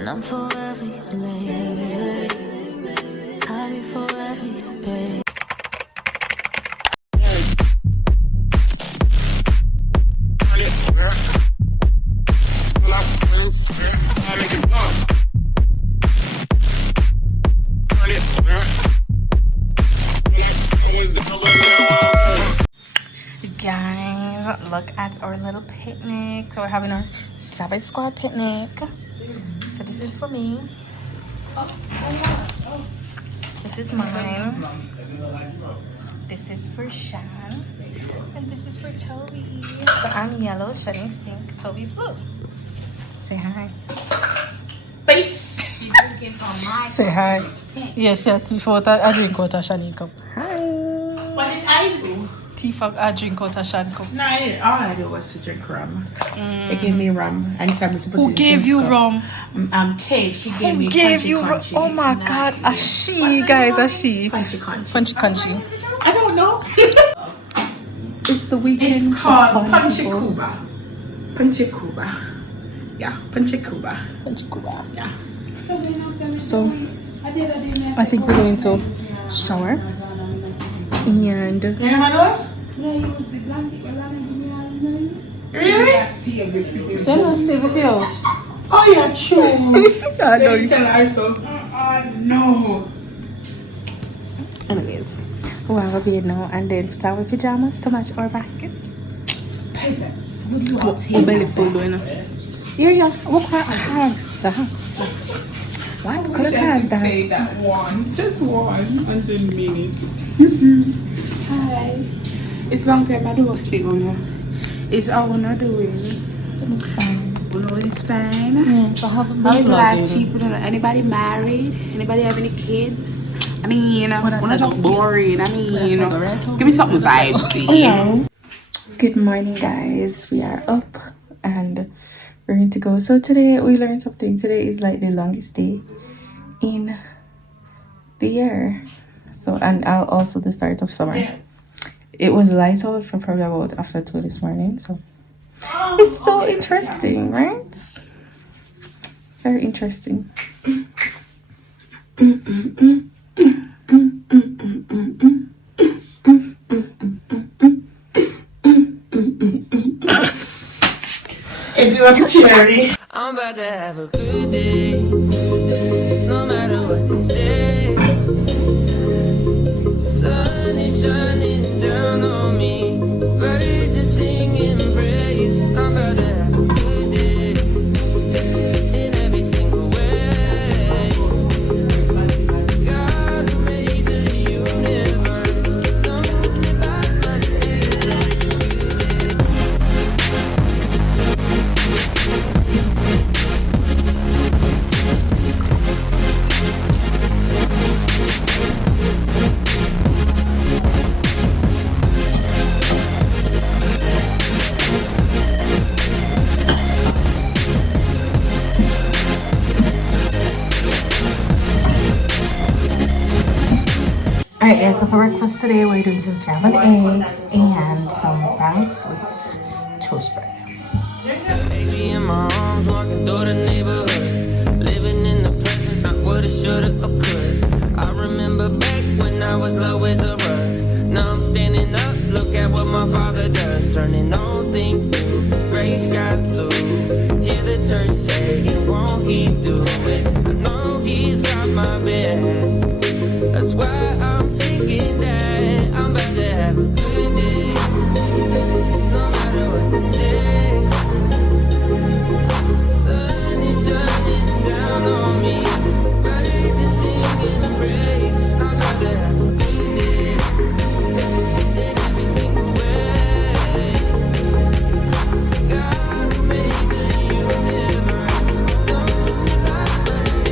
And I'm forever your lady. I'll be forever your baby. Guys, look at our little picnic. So we're having our Savage Squad picnic. So this is for me. This is mine. This is for Shan. And this is for Toby. So I'm yellow, Shani's pink, Toby's blue. Say hi. She's drinking from my Say hi. Yeah, she had tea for I drink out of Shani cup. Hi. What did I do? Tea for I drink out of Shan cup. No, I didn't. All I did was to drink rum. They gave me rum and tell me to put it Who in gave juice you cup. rum? Kay, she gave me Who gave crunchy you rum? crunchy. Oh my god, a she, guys, a she. Crunchy crunchy. Punchy crunchy. I don't know. It's the weekend. It's called for fun Punchy people. Cuba. Punchy Cuba. Yeah, Punchy Cuba. Punchy Cuba. Yeah. So, I think we're going to shower. And You know my door? Really? save it feels. Oh yeah, true. I know You you. tell her so. No. Anyways, we'll have a bed now and then put our pajamas to match our baskets. Peasants. What do you all Oh, take? belly full doing it. Here you go. What has that? Why could I has Say that? that once, just one, and didn't mean it. Hi. It's long time I do stick on you. It's all we're not doing. It's fine. You know it's fine. Yeah, so have a How is life vlog, cheap? Anybody married? Anybody have any kids? I mean, we're that's not a just good boring. I mean, that's a good rental. give me something vibesy. Hello. Good morning, guys. We are up and we're going to go. So today we learned something. Today is like the longest day in the year. So and also the start of summer. It was light out for probably about after 2 this morning. So it's so interesting, right? Very interesting. If you have a cherry. I'm about to have a good day. No matter what they say. Sun is shining down on me. Birds are singing praise. I'm about to have a good day. In every single way. God who made the universe knows me by my name. Alright guys, so for breakfast today we're doing some scrambled eggs and some franks with toast bread. Baby in my arms, walking through the neighborhood, living in the present, not what it shoulda or could. I remember back when I was low as a rug. Now I'm standing up, look at what my father does, turning all things new, gray skies blue. Hear the church saying, won't he do it? I know he's got my back. That's why I'm thinking that I'm about to have a good day, no matter what they say. Sun is shining down on me. Birds are singing praise. I'm about to have a good day in every single way. God who made the universe knows me by my name.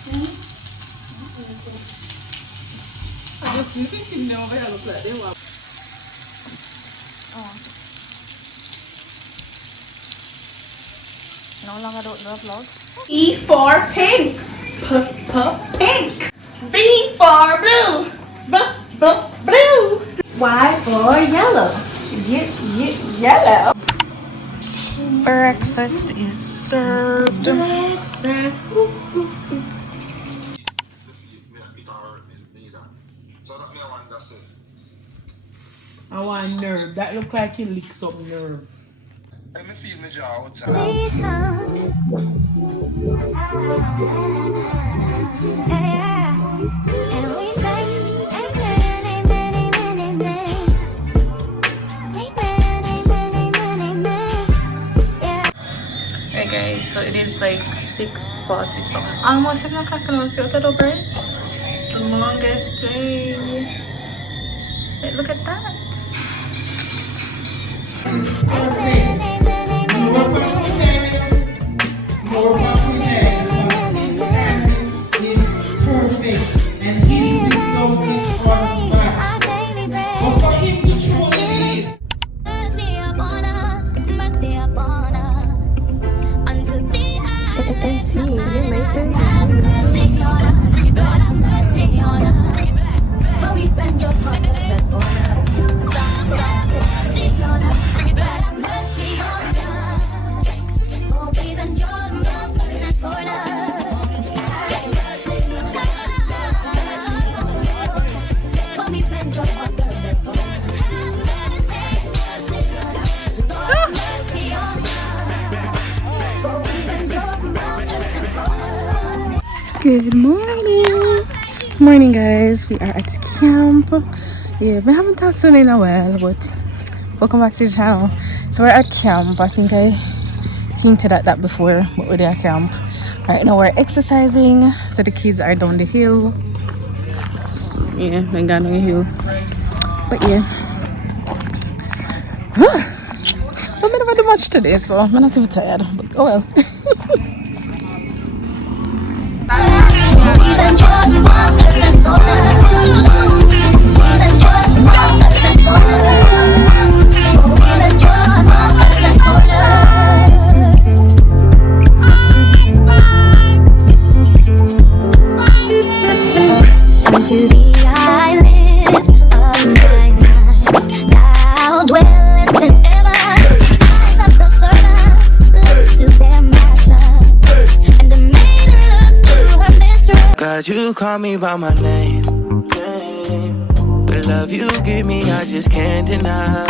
I just thinking now where I look like they were. No longer don't love vlog. E for pink. Pink. B for blue. Blue. Y for yellow. Yellow. Breakfast is served. I want nerve. That look like he licks up nerve. Let me feel my jaw outside. Please come. And we say amen, amen, amen, amen. Amen, amen, amen, amen. Yeah. Hey guys, so it is like 6:40 something. Almost 7 o'clock and I was out of bread. The longest thing. Hey, look at that. Perfect. And his wisdom is unmatched. But for him to truly lead. Mercy upon us, mercy upon us. Unto thee I have mercy on us, God have mercy on us. For we've been your that's on us. God have mercy on us, God have mercy on us. For we've been your that's on us. Have mercy on us, have mercy on us. For we've been your that's on us. Good morning. Morning guys, we are at camp. Yeah, we haven't talked to you in a while, but welcome back to the channel. So we're at camp. I think I hinted at that before, but we're at camp. Right now we're exercising. So the kids are down the hill. Yeah, they got on the hill. But yeah. I'm not do much today, so I'm not too tired. But oh well. Unto thee I lift up my eyes. Thou dwellest in heaven. Eyes of the servants look to their master, and the maiden looks to her mistress. God, you call me by my name. The love you give me, I just can't deny.